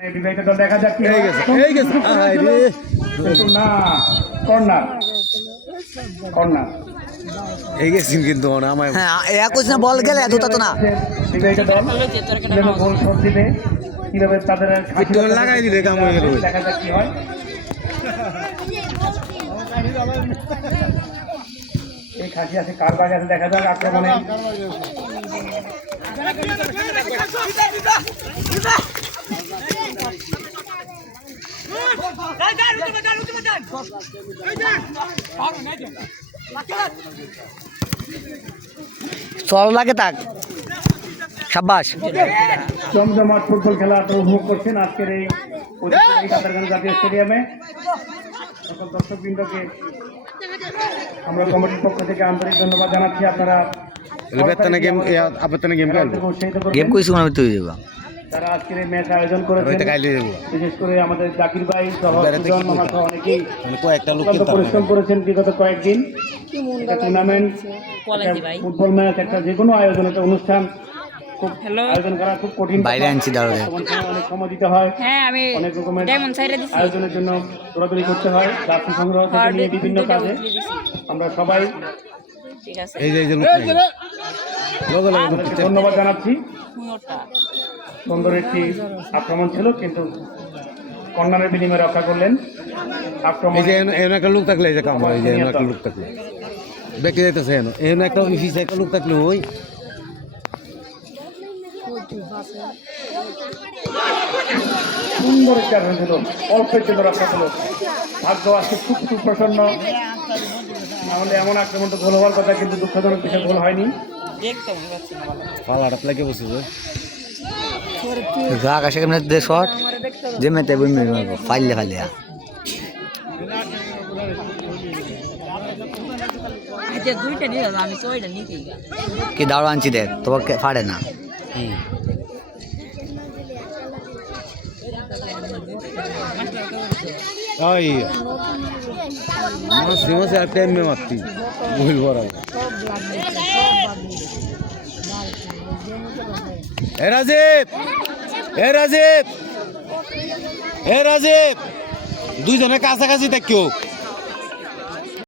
বিবাহিত দল দেখা যাক কি এই গেছে আরে কিন্তু না কর্নার কর্নার এই গেছেন কিন্তু আমায় হ্যাঁ একুশ না বল গেলে এত তো না বিবাহিত দল কিভাবে গোল শট দিবে কিভাবে তাদের পিট্টল লাগাই দিলে কাম হয়ে গেল দেখা যাক কি হয় এই খাসি আছে কার বাগে আছে দেখা যাক আক্রমণে চল লাগে তাক সাব্বাস জমজমাট ফুটবল খেলা আপনারা উপভোগ করছেন আজকের এই কাতারগাঁও জাতীয় স্টেডিয়ামে সকল দর্শকবৃন্দকে আমরা কমিটির পক্ষ থেকে আন্তরিক ধন্যবাদ জানাচ্ছি আপনারা গেম কইছি মনে হইতে যাবা তারা আজকের এই ম্যাচ আয়োজন করেছেন বিশেষ করে আমাদের জাকির ভাই সহ সুজন মামা সহ অনেকেই পরিশ্রম করেছেন বিগত কয়েকদিন টুর্নামেন্ট ফুটবল ম্যাচ একটা যে কোনো আয়োজন একটা অনুষ্ঠান খুব আয়োজন করা খুব কঠিন বাইরে আনছি দাঁড়াতে অনেক সময় দিতে হয় আমি অনেক রকমের আয়োজনের জন্য দৌড়াদৌড়ি করতে হয় জাতি সংগ্রহ থেকে নিয়ে বিভিন্ন কাজে আমরা সবাই ঠিক আছে ধন্যবাদ জানাচ্ছি সুন্দর একটি আক্রমণ ছিল কিন্তু কর্নারের বিনিময়ে রক্ষা করলেন আক্রমণ এই যে একটা লোক থাকলে এই যে কাম হয় এই যে একটা লোক থাকলে বেঁকে যাইতেছে একটা অফিসে একটা লোক থাকলে ওই সুন্দর একটি আক্রমণ ছিল অল্প একটু রক্ষা করলো ভাগ্য আজকে খুব সুপ্রসন্ন নাহলে এমন আক্রমণ তো গোল হওয়ার কথা কিন্তু দুঃখজনক বিষয় গোল হয়নি পালাটা প্লেকে বসে আকাশে কেমন দে শট যে মেতে বই ফাইলে ফাইলে দুইটা নিয়ে আমি ছয়টা নিতে কি দাঁড়ো আনছি দেখ তোমাকে ফাড়ে না ওই মাসে আর টাইম মে মারতি ভুল বড় এ রাজীব দুইজনে কাছাকাছি থাকিও